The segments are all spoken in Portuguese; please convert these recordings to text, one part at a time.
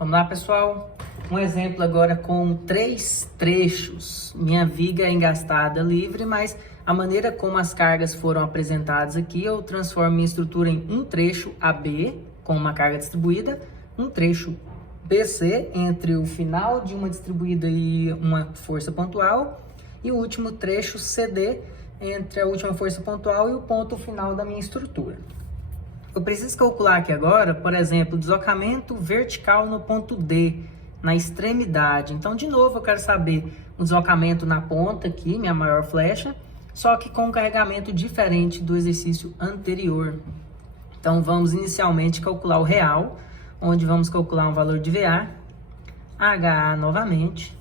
Vamos lá, pessoal. Um exemplo agora com 3 trechos. Minha viga é engastada livre, mas a maneira como as cargas foram apresentadas aqui, eu transformo minha estrutura em um trecho AB, com uma carga distribuída, um trecho BC, entre o final de uma distribuída e uma força pontual, e o último trecho CD, entre a última força pontual e o ponto final da minha estrutura. Eu preciso calcular aqui agora, por exemplo, o deslocamento vertical no ponto D, na extremidade. Então, de novo, eu quero saber o deslocamento na ponta aqui, minha maior flecha, só que com um carregamento diferente do exercício anterior. Então, vamos inicialmente calcular o real, onde vamos calcular um valor de VA, HA novamente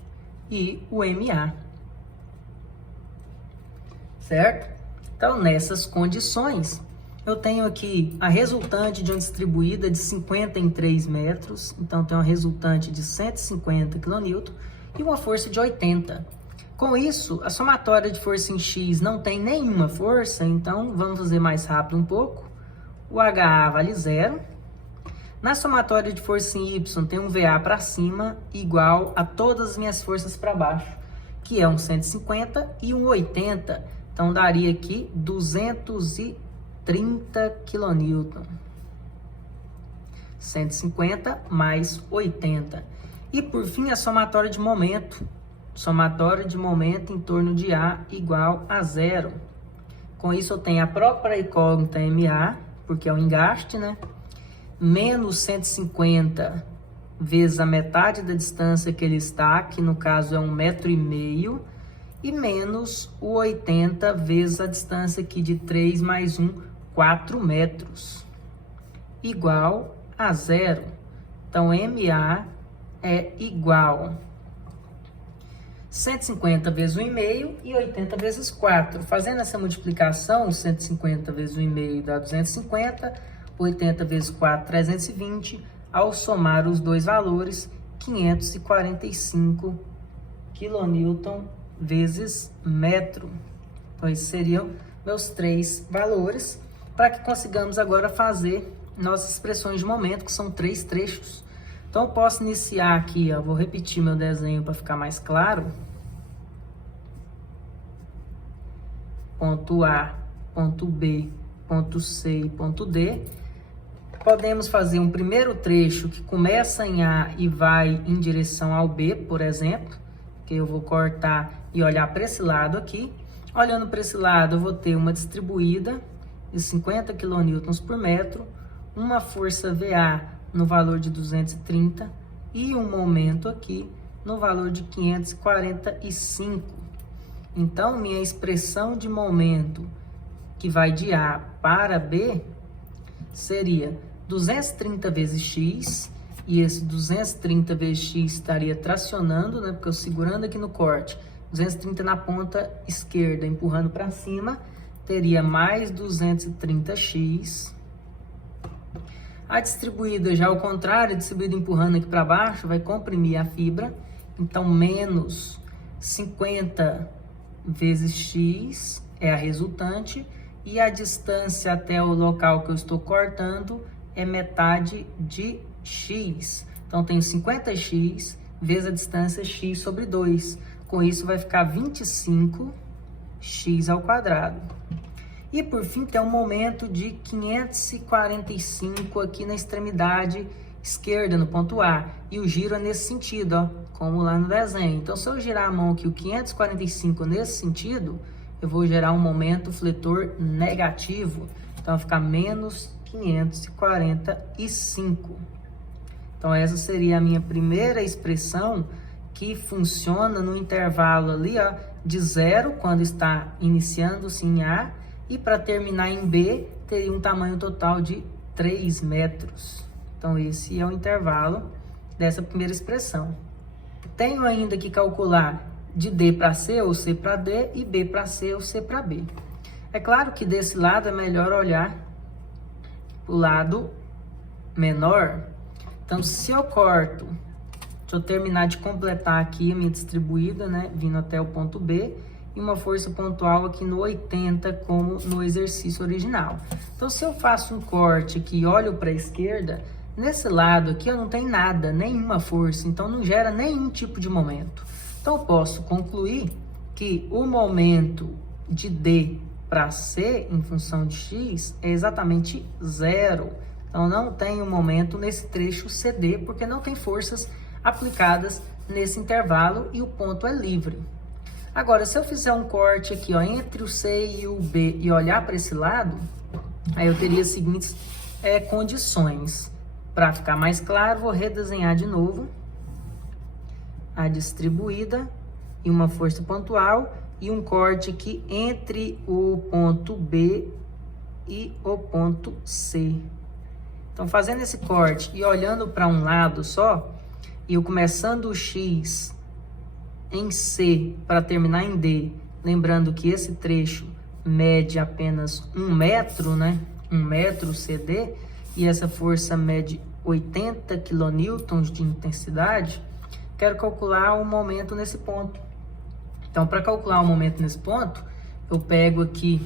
e o MA. Certo? Então, nessas condições, eu tenho aqui a resultante de uma distribuída de 53 metros, então tem uma resultante de 150 kN e uma força de 80. Com isso, a somatória de força em X não tem nenhuma força, então vamos fazer mais rápido um pouco. O HA vale 0. Na somatória de força em Y tem um VA para cima igual a todas as minhas forças para baixo, que é um 150 e um 80. Então daria aqui 230 kN. 150 mais 80. E por fim a somatória de momento. Somatória de momento em torno de A igual a 0. Com isso eu tenho a própria incógnita MA, porque é o engaste, né? Menos 150 vezes a metade da distância que ele está, que no caso é 1,5 m, e menos o 80 vezes a distância aqui de 3 mais 1, 4 metros, igual a 0. Então, MA é igual 150 vezes 1,5 e 80 vezes 4. Fazendo essa multiplicação, 150 vezes 1,5 dá 250, 80 vezes 4, 320. Ao somar os dois valores, 545 kN vezes metro. Então, esses seriam meus 3 valores, para que consigamos agora fazer nossas expressões de momento, que são 3 trechos. Então, eu posso iniciar aqui, ó, vou repetir meu desenho para ficar mais claro. Ponto A, ponto B, ponto C e ponto D. Podemos fazer um primeiro trecho que começa em A e vai em direção ao B, por exemplo, que eu vou cortar e olhar para esse lado aqui. Olhando para esse lado, eu vou ter uma distribuída de 50 kN por metro, uma força VA no valor de 230 e um momento aqui no valor de 545. Então, minha expressão de momento que vai de A para B seria 230 vezes X, e esse 230 vezes X estaria tracionando, né, porque eu segurando aqui no corte, 230 na ponta esquerda, empurrando para cima, teria mais 230x. A distribuída já ao contrário, distribuída empurrando aqui para baixo, vai comprimir a fibra. Então, menos 50 vezes x é a resultante. E a distância até o local que eu estou cortando é metade de x. Então, tenho 50x vezes a distância x sobre 2. Com isso, vai ficar 25x ao quadrado. E, por fim, tem um momento de 545 aqui na extremidade esquerda, no ponto A. E o giro é nesse sentido, ó, como lá no desenho. Então, se eu girar a mão aqui, o 545 nesse sentido, eu vou gerar um momento fletor negativo. Então, vai ficar menos 545. Então, essa seria a minha primeira expressão que funciona no intervalo ali, ó, de 0, quando está iniciando-se em A, e para terminar em B, teria um tamanho total de 3 metros. Então, esse é o intervalo dessa primeira expressão. Tenho ainda que calcular de D para C ou C para D, e B para C ou C para B. É claro que desse lado é melhor olhar o lado menor. Então, se eu corto, deixa eu terminar de completar aqui a minha distribuída, né, vindo até o ponto B, e uma força pontual aqui no 80, como no exercício original. Então, se eu faço um corte aqui e olho para a esquerda, nesse lado aqui eu não tenho nada, nenhuma força, então não gera nenhum tipo de momento. Então eu posso concluir que o momento de D para C em função de x é exatamente zero. Então não tem um momento nesse trecho CD, porque não tem forças aplicadas nesse intervalo e o ponto é livre. Agora, se eu fizer um corte aqui, ó, entre o C e o B e olhar para esse lado, aí eu teria as seguintes condições. Para ficar mais claro, vou redesenhar de novo a distribuída e uma força pontual e um corte aqui entre o ponto B e o ponto C. Então, fazendo esse corte e olhando para um lado só, e eu começando o X em C para terminar em D, lembrando que esse trecho mede apenas 1 metro, né? 1 metro CD, e essa força mede 80 kN de intensidade, quero calcular o momento nesse ponto. Então, para calcular o momento nesse ponto, eu pego aqui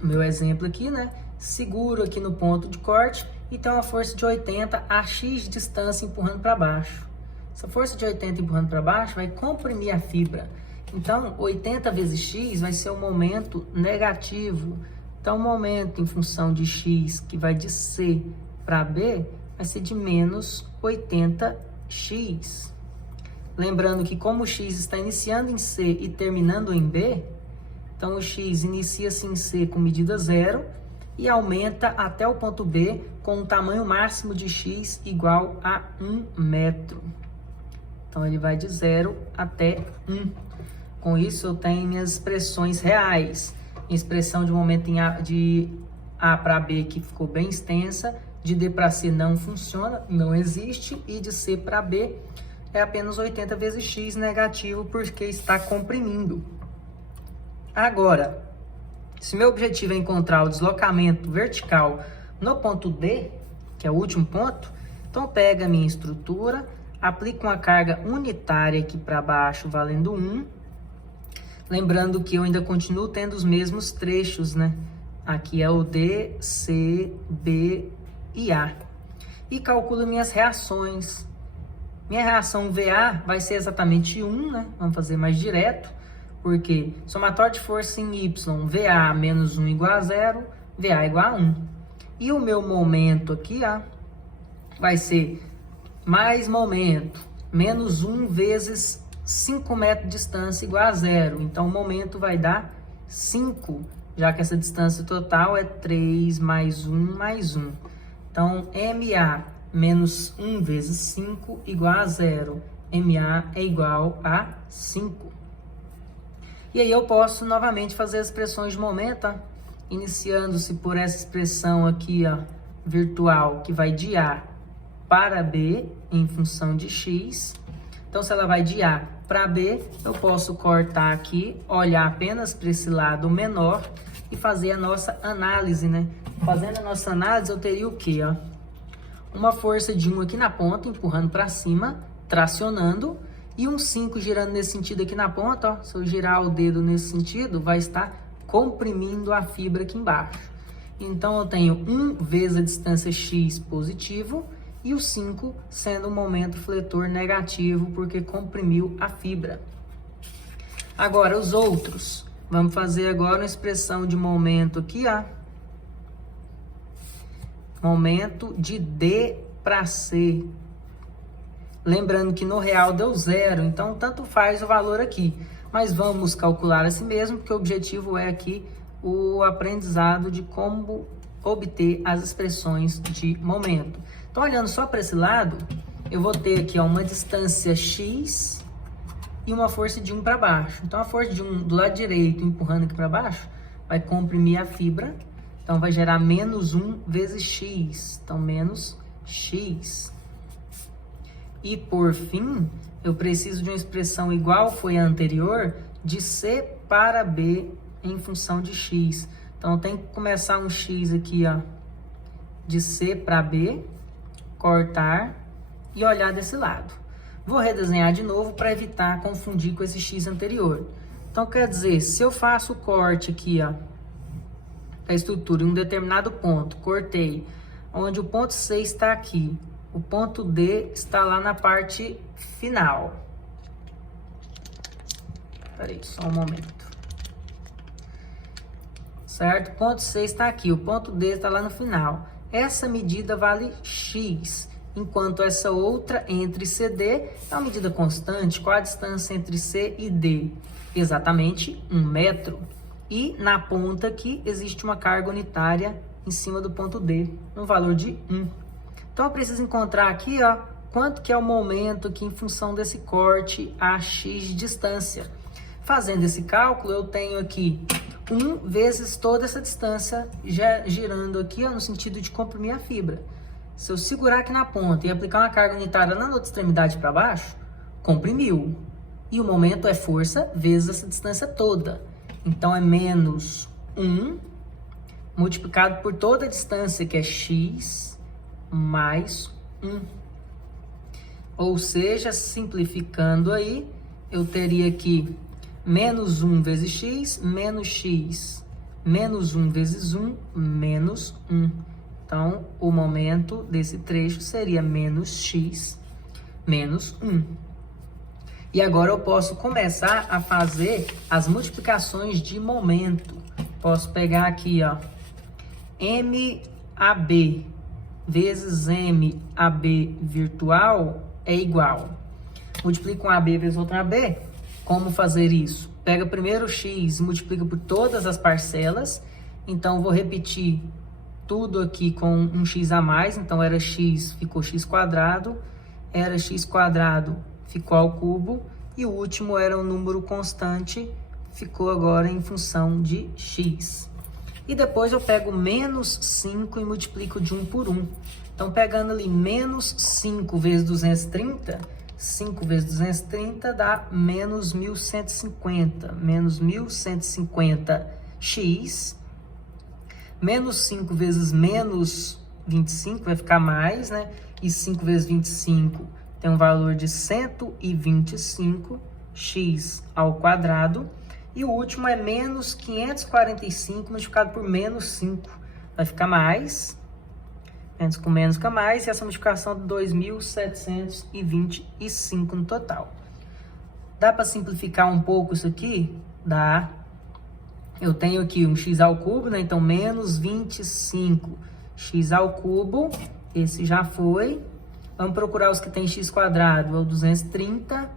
meu exemplo aqui, né? Seguro aqui no ponto de corte e tem uma força de 80 a X distância empurrando para baixo. Essa força de 80 empurrando para baixo vai comprimir a fibra. Então, 80 vezes X vai ser o momento negativo. Então, o momento em função de X, que vai de C para B, vai ser de menos 80x. Lembrando que como o X está iniciando em C e terminando em B, então o X inicia-se em C com medida 0 e aumenta até o ponto B com um tamanho máximo de X igual a 1 metro. Então ele vai de 0 até 1. Com isso eu tenho minhas expressões reais. Minha expressão de momento de A para B que ficou bem extensa, de D para C não funciona, não existe, e de C para B é apenas 80 vezes X negativo porque está comprimindo. Agora, se meu objetivo é encontrar o deslocamento vertical no ponto D, que é o último ponto, então pega a minha estrutura, aplica uma carga unitária aqui para baixo, valendo 1. Lembrando que eu ainda continuo tendo os mesmos trechos, né? Aqui é o D, C, B e A. E calculo minhas reações. Minha reação VA vai ser exatamente 1, né? Vamos fazer mais direto, porque somatório de força em Y, VA menos 1 igual a 0, VA igual a 1. E o meu momento aqui, ó, vai ser mais momento, menos 1 vezes 5 metros de distância igual a 0. Então, o momento vai dar 5, já que essa distância total é 3 mais 1 mais 1. Então, MA menos 1 vezes 5 igual a 0. MA é igual a 5. E aí eu posso novamente fazer as expressões de momento, ó, iniciando-se por essa expressão aqui, ó, virtual, que vai de A para B em função de X. Então, se ela vai de A para B, eu posso cortar aqui, olhar apenas para esse lado menor e fazer a nossa análise, né? Fazendo a nossa análise, eu teria o quê, ó? Uma força de 1 aqui na ponta, empurrando para cima, tracionando, e um 5 girando nesse sentido aqui na ponta, ó. Se eu girar o dedo nesse sentido, vai estar comprimindo a fibra aqui embaixo. Então, eu tenho 1 vezes a distância X positivo, e o 5 sendo um momento fletor negativo, porque comprimiu a fibra. Agora, os outros. Vamos fazer agora uma expressão de momento aqui, ó. Momento de D para C. Lembrando que no real deu 0, então tanto faz o valor aqui. Mas vamos calcular assim mesmo, porque o objetivo é aqui o aprendizado de como obter as expressões de momento. Então, olhando só para esse lado, eu vou ter aqui, ó, uma distância X e uma força de 1 para baixo. Então, a força de 1 do lado direito empurrando aqui para baixo vai comprimir a fibra. Então, vai gerar menos 1 vezes X. Então, menos X. E, por fim, eu preciso de uma expressão igual foi a anterior, de C para B em função de X. Então, eu tenho que começar um X aqui, ó, de C para B, cortar e olhar desse lado. Vou redesenhar de novo para evitar confundir com esse X anterior. Então, quer dizer, se eu faço o corte aqui, ó, da estrutura em um determinado ponto, cortei onde o ponto C está aqui. O ponto D está lá na parte final. Espera aí, só um momento. Certo? O ponto C está aqui, o ponto D está lá no final. Essa medida vale x, enquanto essa outra entre CD é uma medida constante. Qual a distância entre C e D? Exatamente 1 metro. E na ponta aqui existe uma carga unitária em cima do ponto D, no valor de 1. Então eu preciso encontrar aqui, ó, quanto que é o momento aqui em função desse corte a x de distância. Fazendo esse cálculo, eu tenho aqui 1 vezes toda essa distância, já girando aqui, ó, no sentido de comprimir a fibra. Se eu segurar aqui na ponta e aplicar uma carga unitária na outra extremidade para baixo, comprimiu. E o momento é força vezes essa distância toda. Então é menos 1 multiplicado por toda a distância, que é x, mais 1. Ou seja, simplificando aí, eu teria aqui menos 1 vezes x, menos 1 vezes 1, menos 1. Então, o momento desse trecho seria menos x, menos 1. E agora eu posso começar a fazer as multiplicações de momento. Posso pegar aqui, ó, MAB vezes MAB virtual é igual. Multiplico um AB vezes outro AB. Como fazer isso? Pega primeiro o x e multiplica por todas as parcelas. Então, vou repetir tudo aqui com um x a mais. Então, era x, ficou x quadrado. Era x quadrado, ficou ao cubo. E o último era um número constante, ficou agora em função de x. E depois eu pego menos 5 e multiplico de 1 por 1. Então, pegando ali menos 5 vezes 230, 5 vezes 230 dá menos 1150. Menos 1150x. Menos 5 vezes menos 25 vai ficar mais, né? E 5 vezes 25 tem um valor de 125x ao quadrado. E o último é menos 545 multiplicado por menos 5. Vai ficar mais. Menos com menos fica mais. E essa multiplicação de 2.725 no total. Dá para simplificar um pouco isso aqui? Dá. Eu tenho aqui um x ao cubo, né? Então, menos 25x ao cubo. Esse já foi. Vamos procurar os que tem x quadrado. É o 230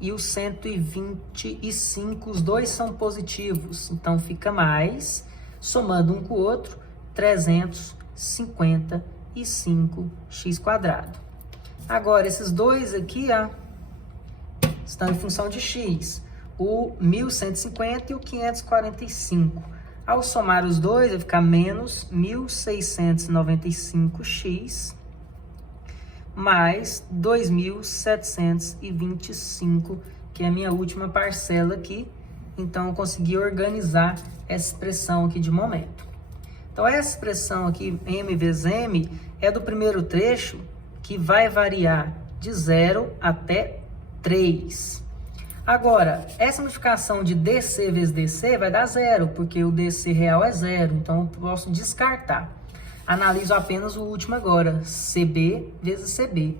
e o 125. Os dois são positivos. Então, fica mais. Somando um com o outro, 355x quadrado. Agora, esses dois aqui, ó, estão em função de x. O 1150 e o 545. Ao somar os dois, vai ficar menos 1695x mais 2.725, que é a minha última parcela aqui. Então, eu consegui organizar essa expressão aqui de momento. Então, essa expressão aqui, m vezes m, é do primeiro trecho, que vai variar de 0 até 3. Agora, essa multiplicação de DC vezes DC vai dar 0, porque o DC real é 0, então eu posso descartar. Analiso apenas o último agora, CB vezes CB.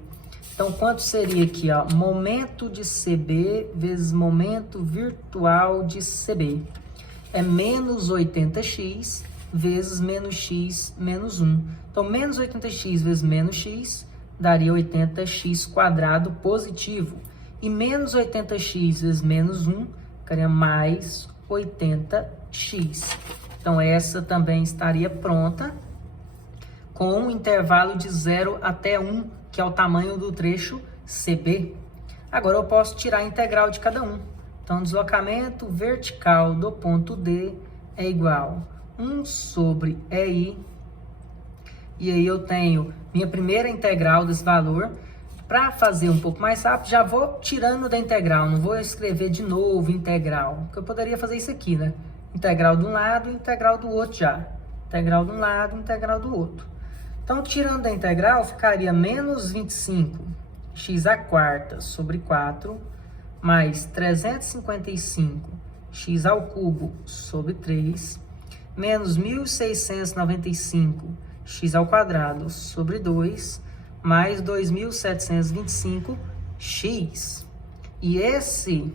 Então, quanto seria aqui, ó? Momento de CB vezes momento virtual de CB. É menos 80x vezes menos x menos 1. Então, menos 80x vezes menos x daria 80x quadrado positivo. E menos 80x vezes menos 1 ficaria mais 80x. Então, essa também estaria pronta com um intervalo de 0 até 1, que é o tamanho do trecho CB. Agora eu posso tirar a integral de cada um. Então, o deslocamento vertical do ponto D é igual a 1 sobre EI. E aí eu tenho minha primeira integral desse valor. Para fazer um pouco mais rápido, já vou tirando da integral. Não vou escrever de novo integral. Porque eu poderia fazer isso aqui, né? Integral de um lado e integral do outro já. Integral de um lado, integral do outro. Então, tirando da integral, ficaria menos 25x à quarta sobre 4, mais 355x ao cubo sobre 3, menos 1695x x ao quadrado sobre 2 mais 2.725x. E esse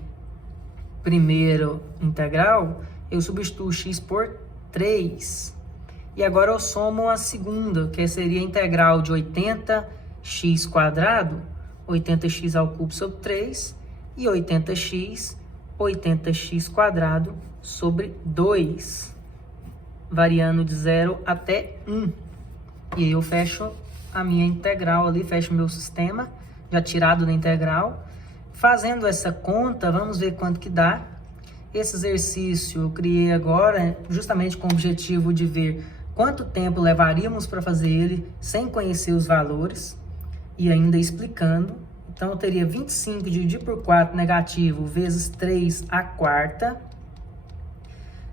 primeiro integral, eu substituo x por 3. E agora eu somo a segunda, que seria a integral de 80x quadrado, 80x ao cubo sobre 3, e 80x quadrado sobre 2, variando de 0 até 1. E aí eu fecho a minha integral ali, fecho meu sistema, já tirado da integral. Fazendo essa conta, vamos ver quanto que dá. Esse exercício eu criei agora justamente com o objetivo de ver quanto tempo levaríamos para fazer ele sem conhecer os valores e ainda explicando. Então eu teria 25 dividido por 4 negativo vezes 3 à quarta,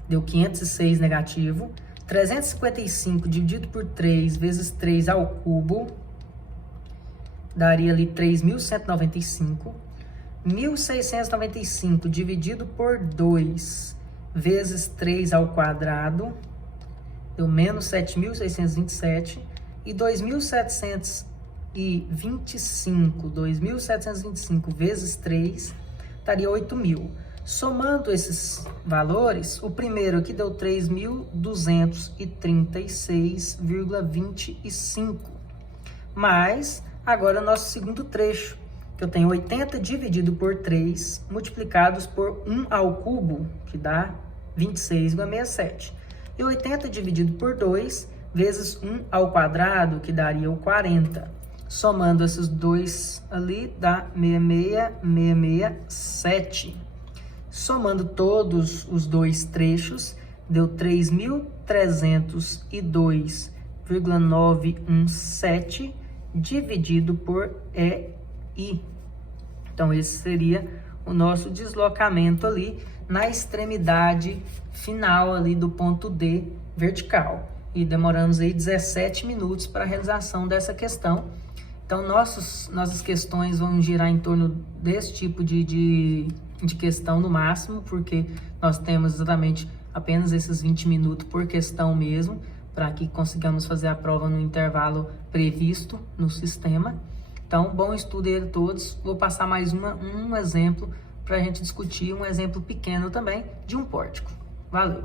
deu 506 negativo. 355 dividido por 3 vezes 3 ao cubo, daria ali 3.195. 1.695 dividido por 2 vezes 3 ao quadrado, deu menos 7.627. E 2.725 vezes 3 daria 8.000. Somando esses valores, o primeiro aqui deu 3.236,25. Mas, agora o nosso segundo trecho, que eu tenho 80 dividido por 3, multiplicados por 1 ao cubo, que dá 26,67. E 80 dividido por 2, vezes 1 ao quadrado, que daria o 40. Somando esses dois ali, dá 66,667. Somando todos os dois trechos, deu 3.302,917 dividido por EI. Então, esse seria o nosso deslocamento ali na extremidade final ali do ponto D vertical. E demoramos aí 17 minutos para a realização dessa questão. Então, nossas questões vão girar em torno desse tipo de questão no máximo, porque nós temos exatamente apenas esses 20 minutos por questão mesmo, para que consigamos fazer a prova no intervalo previsto no sistema. Então, bom estudo aí a todos. Vou passar mais um exemplo para a gente discutir, um exemplo pequeno também de um pórtico. Valeu!